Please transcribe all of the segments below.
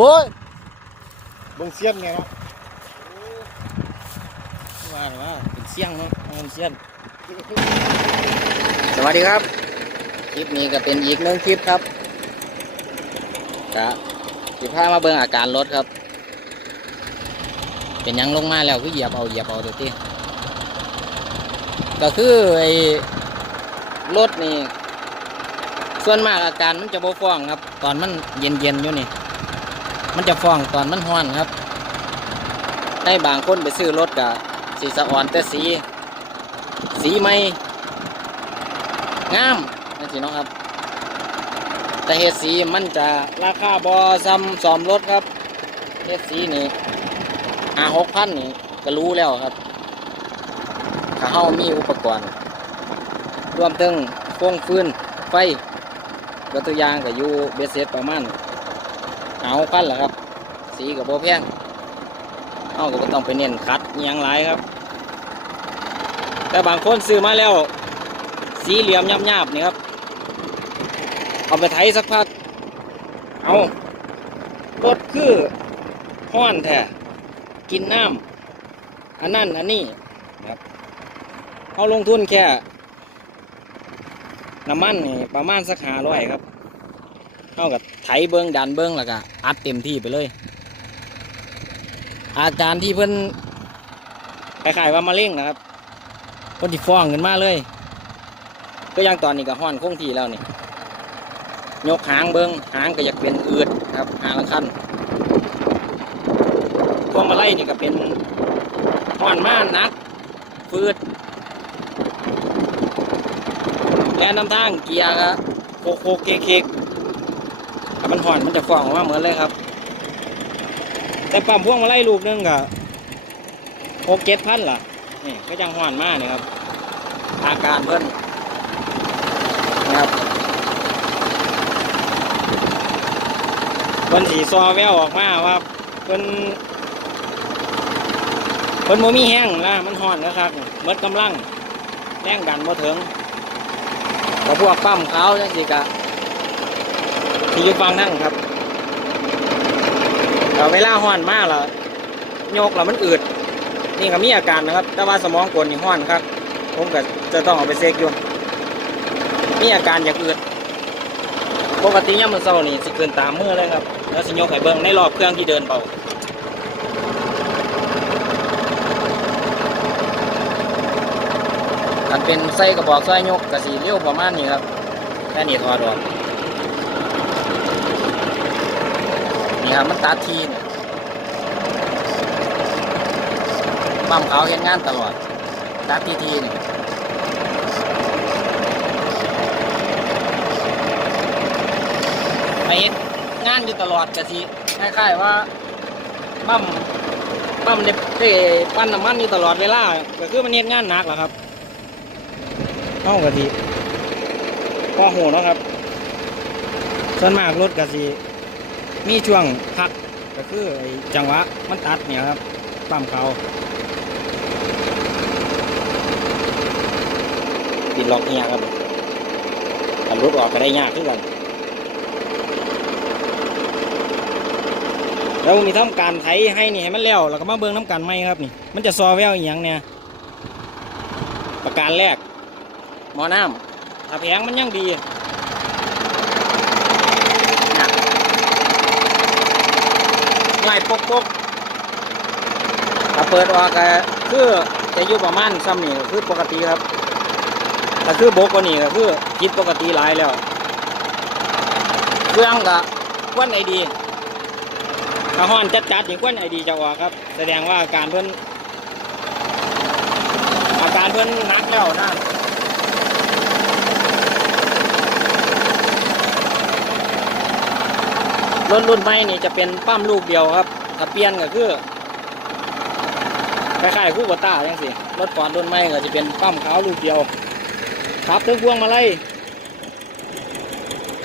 อ้ยเบิ่งเสียนไงเนาะว่าหรือว่าเป็นเสี่ยงเนาะเป็นเสี่ยงสวัสดีครับ คลิปนี้ก็เป็นอีกหนึ่งคลิปครับกะสิพามาเบิ่งอาการรถครับ เป็นหยังลงมาแล้วคือเหยียบเอาเหยียบเอาเดี๋ยวทีก็คือไอ้รถนี่ ส่วนมากอาการมันจะบ่ฟ้องครับ ตอนมันเย็นเย็นๆอยู่นี่ มันจะฟ้องตอนมันห้อนครับ ได้บางคนไปซื้อรถกะสีสะอ่อนแต่สี สีไม่งามนั่นสิเนาะครับ แต่เฮ็ดสีมันจะราคาบอซ้ำซ้อมรถครับเฮ็ดสีนี่ห้าหกพันนี่ก็รู้แล้วครับถ้าเฮามีอุปกรณ์ รวมถึงโฟงฟืนไฟวัตถุยางก็อยู่เบสเซตประมาณ ห้าหกพันแหละครับ สีกับโบแพงเอาก็ต้องไปเน้นคัดยังหลายครับ แต่บางคนซื้อมาแล้ว สีเหลี่ยมหยาบๆนี่ครับ เอาไปไถสักพัก เอารถคือห้อนแท้กินน้ำอันนั้นอันนี้ครับเอาลงทุนแค่น้ำมันนี่ประมาณสักหาร้อยครับเท่ากับ ถเบิ้งดันเบิ้งแล้วก็อัดเต็มที่ไปเลย อาการที่เพิ่อนคล้ายๆว่ามะเร็งนะครับเพิ่นที่ฟ้องขึ้นมาเลย ก็ยังตอนนี้ก็ห้อนคงที่แล้วนี่ยกหางเบิงหางก็อยากเป็นอืดครับหางละคันพวงมาไลัยนี่ก็เป็นห้อนมากนักฟืดและน้ำทางเกียร์ก็โคโคเกเคก มันห่อนมันจะฟองออกมาเหมือนเลยครับ แต่ปั๊มพ่วงมาไล่ลูกหนึงก็หกเจ็ดพันล่ะนี่ก็ยังห่อนมากนี่ครับ อาการเพิ่นนะครับเพิ่นสีซอแววออกมาว่าเพิ่นเพิ่นโมมีแห้งนะมันห่อนนะครับเมดกำลังแรงดันบ่ถึงก็พวกปั๊มเขาจังสิกะ ที่อยู่ฟังนั่งครับแต่เวลาห้อนมากล้วโยกแล้วมันอืด นี่ก็มีอาการนะครับ แต่ว่าสมองกลนี่ห้อนครับ ผมก็จะต้องเอาไปเซ็กอยู่ มีอาการอย่างอืด ปกติยามมื้อเช้านี่สิเกินตามมือเลยครับ แล้วสิยกให้เบิ่งในรอบเครื่องที่เดินเป่าอันเป็นไส้กระบอกไส้ยกกระสีเลี้ยวประมาณนี้ครับแค่นี้ทอดออก นี่ครับมันตัดทีนปั๊มเขาเห็นงานตลอดตัดทีทีนี่ไปเฮ็ดงานอยู่ตลอดกะสิคล้ายๆว่าปั๊มปั๊มเด็ได้ปั้นน้ำมันอยู่ตลอดเวลาก็คือมันเฮ็ดงานหนักแหละครับเข้ากะสิพอหูเนะครับส่วนมากรถกะสิ มีช่วงพักก็คือจังหวะมันตัดเนี่ยครับปั๊มเขาปิดล็อกเนี่ยครับทำรถออกก็ได้ยากขึ้นกันแล้วมีทำการไถให้นี่ให้มันแล้วแล้วก็มาเบิ่งน้ำกันไหมครับนี่ มันจะซอแววอีหยังเนี่ยประการแรก หมอน้ำถ้าแพงมันยังดีหนัก ง่ายปกปกถ้าเปิดออกก็คือจะอยู่ประมาณซ้ำนี่คือปกติครับถ้าคือโบกกว่านี่ก็คือคิดปกติหลายแล้วเครื่องก็ควนไอดีถ้าห้อนจัดๆนี่ควนไอดีจะออกครับ แสดงว่าอาการเพิ่นอาการเพิ่นนักแล้วนะ รถรุ่นใหม่นี่จะเป็นปั๊มลูกเดียวครับ ถ้าเปลี่ยนก็คือคล้ายๆคู่บัต้าจังสิรถฟอร์ดรุ่นใหม่ก็จะเป็นปั๊มขาวลูกเดียวขับถึงพวงมาลัย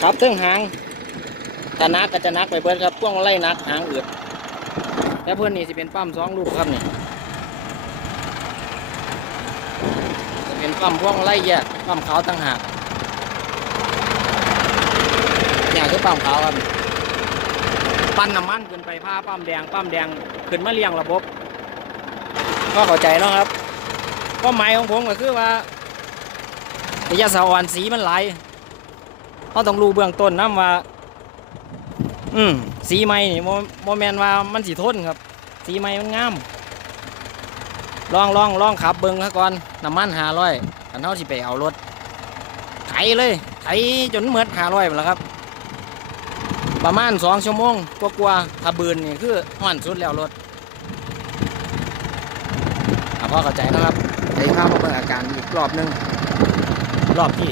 ขับถึงหางถ้านักก็จะนักไปเบิดครับพวงมาลัยนักหางอืดแต่เพื่อนนี่จะเป็นปั๊มสองลูกครับนี่จะเป็นปั๊มพวงมาลัยแยกปั๊มขาวต่างหากเนี่ยคือปั๊มขาวครับ ปั้นน้ำมันขึ้นไปผ้าปั๊มแดงปั๊มแดงขึ้นมาเลี้ยงระบบ ก็เข้าใจแล้วครับก็หมายของผมก็คือว่าระยะสะอ่อนสีมันไหลเขาต้องรู้เบื้องต้นนะว่า อืมสีไม้นี่โมโมแมนว่ามันสีทนครับ สีไม้มันงามลองลองลองขับเบิ้งซะก่อนน้ำมันหาร้อยกันเท่าสิไปเอารถไถเลยไถจนเหมือดหาร้อยหมดแล้วครับ ประมาณสองชั่วโมงกว่าๆถ้าบืนนี่คือห่อนสุดแล้วรถอะพอเข้าใจนะครับไถข้ามมาเบิ่งอาการอีกรอบหนึง รอบที่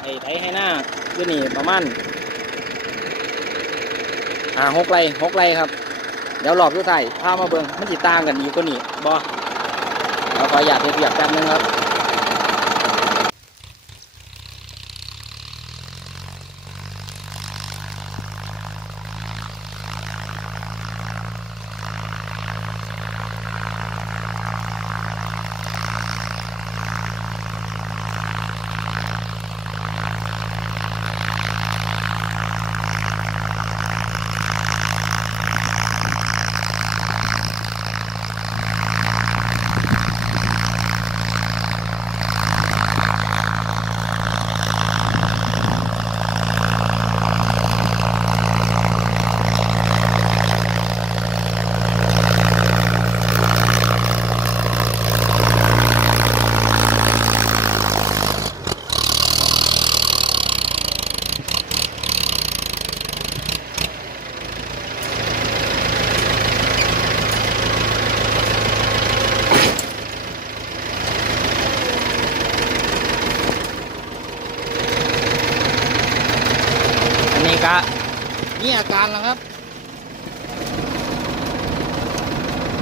ไอ้ไถให้หน้าอยู่นี่ประมาณอ่าหกไรหกไรครับ เดี๋ยวรอบทุกท้ายพามาเบิ่งมันสิต่างกันดีกว่านี้บ่เราขออยากเทียบแป๊บนึงครับ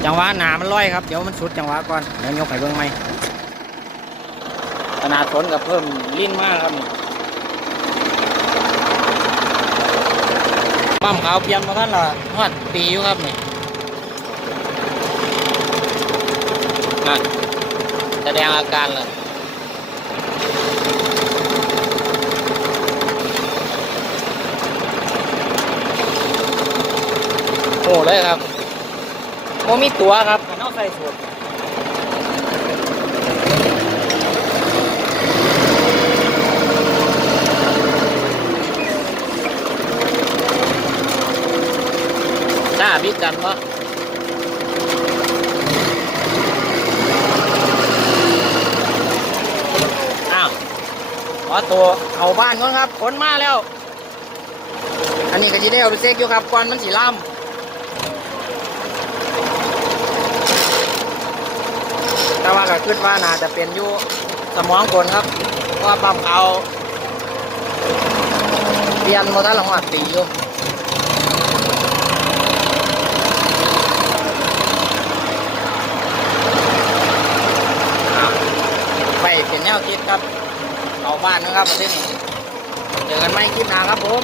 จังหวะหนามันลอยครับ เดี๋ยวมันสุดจังหวะก่อนเดี๋ยวยกไปเบิ่งไหมขนาดฝนกับเพิ่มลิ้นมากครับปั๊มขาวเปลี่ยนมาท่านละฮอดปีอยู่ครับนี่นั่นแสดงอาการเลยโอ้เลยครับ โมมีตัวครับมันเอาใส่สูตรจ้าพิดกันปะอ้าวขอตัวเอาบ้านก่อนครับขนมาแล้ว อันนี้ก็จะได้เอาไปเซ็กอยู่ครับก่อนมันสีล่ำ แต่ว่าก็คิดว่าน่าจะเป็นอยู่สมองคนครับเพราะว่าปั๊มเขาเปลี่ยนโมทัลหอดตีอยู่ไปเป็นแนวคิดครับเอาบ้านนะครับประเทศนี้เจอกันไหมคลิปหน้าครับผม